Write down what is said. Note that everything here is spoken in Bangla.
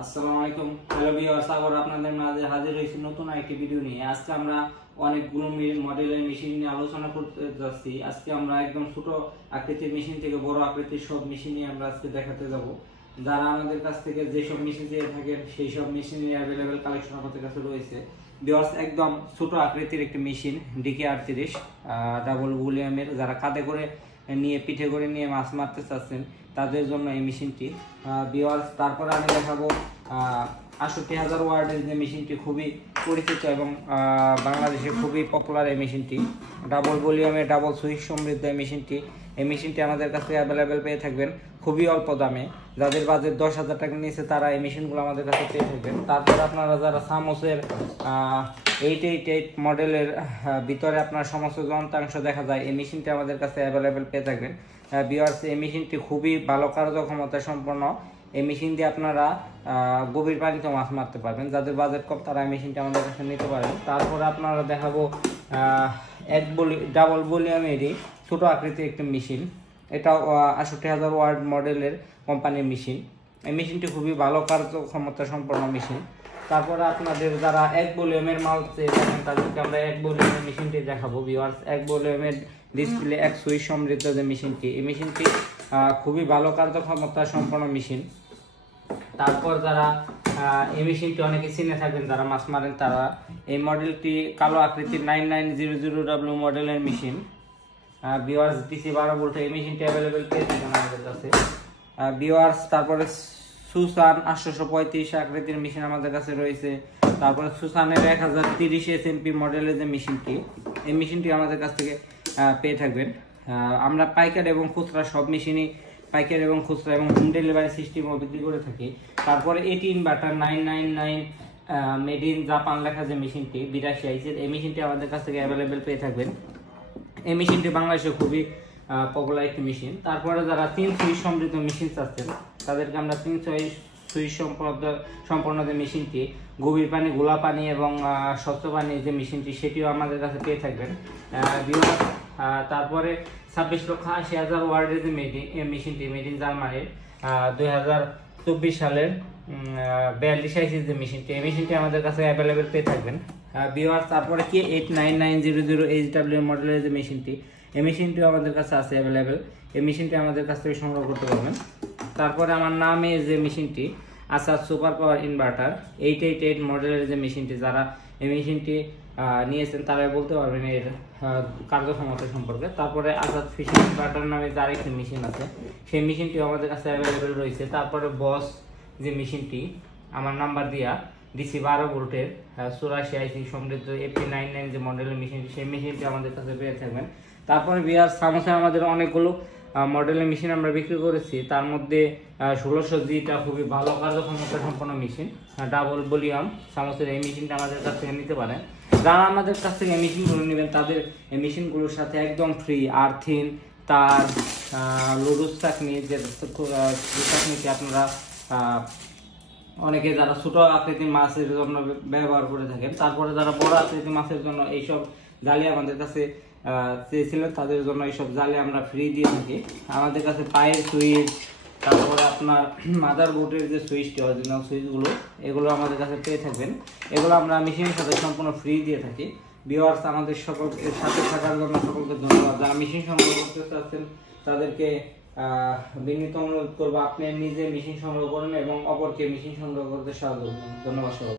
আসসালামু আলাইকুম। হ্যালো ভিউয়ার্স, আবার আপনাদের মাঝে হাজির হয়েছি নতুন একটি ভিডিও নিয়ে। আজকে আমরা অনেকগুলো মডেলের মেশিন নিয়ে আলোচনা করতে যাচ্ছি। আজকে আমরা একদম ছোট আকৃতির মেশিন থেকে বড় আকৃতির সব মেশিন নিয়ে আমরা আজকে দেখাতে যাব। যারা আমাদের কাছ থেকে যেসব মেশিন চেয়ে থাকেন সেই সব মেশিনের অ্যাভেলেবেল কালেকশন আমাদের কাছে রয়েছে। ভিউয়ার্স, একদম ছোট আকৃতির একটি মেশিন DK38 ডাবল ভলিউমের, যারা কাঁধে করে নিয়ে পিঠে করে নিয়ে মাছ মারতে চাচ্ছেন তাদের জন্য এই মেশিনটি। ভিউয়ার্স, তারপরে আমি দেখাবো ৬৮,০০০ ওয়াটের যে মেশিনটি, খুবই পরিচিত এবং বাংলাদেশে খুবই পপুলার এই মেশিনটি। ডাবল ভলিউমে ডাবল সুইচ সমৃদ্ধ এই মেশিনটি আমাদের কাছে অ্যাভেলেবেল পেয়ে থাকবেন খুবই অল্প দামে। যাদের বাজেট 10,০০০ টাকা নিয়েছে তারা এই মেশিনগুলো আমাদের কাছে পেয়ে থাকবেন। তারপর আপনারা যারা সামোসের 888 মডেলের ভিতরে আপনার সমস্ত যন্ত্রাংশ দেখা যায়, এই মেশিনটি আমাদের কাছে অ্যাভেলেবেল পেয়ে থাকবেন। ভিউয়ার্স, এই মেশিনটি খুবই ভালো কার্যক্ষমতা সম্পন্ন। এই মেশিন দিয়ে আপনারা গভীর পানিতে মাছ মারতে পারবেন। যাদের বাজেট কম তারা এই মেশিনটি আমাদের কাছে নিতে পারেন। তারপরে আপনারা দেখাবো ডাবল ভলিউমেরই ছোট আকৃতির একটি মেশিন। এটাও ৬৮,০০০ ওয়াট মডেলের কোম্পানির মেশিন। এই মেশিনটি খুবই ভালো কার্যক্ষমতা সম্পন্ন মেশিন। তারপরে আপনাদের যারা এক ভলিউমের মাল চেয়ে থাকেন তাদেরকে আমরা এক ভলিউমের মেশিনটি দেখাবো। ভিউয়ার্স, এক ভলিউমের ডিসপ্লে এক সুইচ সমৃদ্ধ যে মেশিনটি, এই মেশিনটি খুবই ভালো কার্যক্ষমতা সম্পন্ন মেশিন। তারপর যারা এই মেশিনটি অনেকে চিনে থাকবেন, যারা মাছ মারেন তারা, এই মডেলটি কালো আকৃতির 9900W মডেলের মেশিন। ভিউয়ার্স, DC12 ভোল্ট এই মেশিনটি অ্যাভেলেবেল পেয়ে থাকেন আমাদের কাছে। ভিউয়ার্স, তারপরে সুসান 835 আকৃতির মেশিন আমাদের কাছে রয়েছে। তারপরে সুসানের 1030 SMP মডেলের যে মেশিনটি, এই মেশিনটি আমাদের কাছ থেকে পেয়ে থাকবেন। আমরা পাইকারি এবং খুচরা সব মেশিনই পাইকারি এবং খুচরা এবং হোম ডেলিভারি সিস্টেমও বিক্রি করে থাকি। তারপরে 18 বাটার 999 মেড ইন জাপান লেখা যে মেশিনটি 82 আইসের, এই মেশিনটি আমাদের কাছ থেকে অ্যাভেলেবেল পেয়ে থাকবেন। এই মেশিনটি বাংলাদেশে খুবই পপুলার একটি মেশিন। তারপরে যারা 3 সুইচ সমৃদ্ধ মেশিন চাচ্ছেন তাদেরকে আমরা 3 সুইচ সম্পন্ন যে মেশিনটি, গভীর পানি, গোলা পানি এবং স্বচ্ছ পানি যে মেশিনটি, সেটিও আমাদের কাছে পেয়ে থাকবেন। তারপরে 26,80,000 ওয়াটের যে মেশিনটি মেড ইন জার্মানির 2024 সালের 42 আইসির যে মেশিনটি, এই মেশিনটি আমাদের কাছে অ্যাভেলেবেল পেয়ে থাকবেন। ভিউয়ার্স, তারপরে কি 89900HW মডেলের যে মেশিনটি, এই মেশিনটিও আমাদের কাছে আছে অ্যাভেলেবেল। এই মেশিনটি আমাদের কাছ থেকে সংগ্রহ করতে পারবেন। তারপরে আমার নামে যে মেশিনটি আসাদ সুপার পাওয়ার ইনভার্টার 888 মডেলের যে মেশিনটি, যারা এই মেশিনটি নিয়েছেন তারাই বলতে পারবেন এর কার্যক্ষমতা সম্পর্কে। তারপরে আসাদ ফিশিং ইনভার্টার নামে যার একটি মেশিন আছে, সেই মেশিনটিও আমাদের কাছে অ্যাভেলেবেল রয়েছে। তারপরে বস যে মেশিনটি আমার নাম্বার দিয়া DC12 ভোল্টের 84 আইসি সমৃদ্ধ FP99 যে মডেলের মেশিনটি, সেই মেশিনটি আমাদের কাছে পেয়ে থাকবেন। তারপরে ভিউয়ার্স, সামোসে আমাদের অনেকগুলো মডেলের মেশিন আমরা বিক্রি করেছি। তার মধ্যে 1600Gটা খুবই ভালো কার্যক্ষমতা সম্পন্ন মেশিন, ডাবল ভলিউম সামোসের এই মেশিনটা আমাদের কাছ থেকে নিতে পারেন। যারা আমাদের কাছ থেকে এই মেশিনগুলো নেবেন তাদের এই মেশিনগুলোর সাথে একদম ফ্রি আর্থিন, তার লুডুস চাকনি, যে চাকনিটি আপনারা অনেকে যারা ছোট আকৃতির মাছের জন্য ব্যবহার করে থাকেন, তারপরে যারা বড় আকৃতির মাছের জন্য এইসব জালি আমাদের কাছে চেয়েছিলেন তাদের জন্য এইসব জালি আমরা ফ্রি দিয়ে থাকি। আমাদের কাছে পায়ের সুইচ, তারপরে আপনার মাদার বোর্ডের যে সুইচটি, অরিজিনাল সুইচগুলো, এগুলো আমাদের কাছে পেয়ে থাকবেন। এগুলো আমরা মেশিনের সাথে সম্পূর্ণ ফ্রি দিয়ে থাকি। ভিউয়ার্স, আমাদের সকলকে সাথে থাকার জন্য সকলকে ধন্যবাদ। যারা মেশিন সংগ্রহ করতে চাচ্ছেন তাদেরকে বিনীত অনুরোধ করবো আপনি নিজে মেশিন সংগ্রহ করুন এবং অপরকে মেশিন সংগ্রহ করতে সাহায্য করুন। ধন্যবাদ।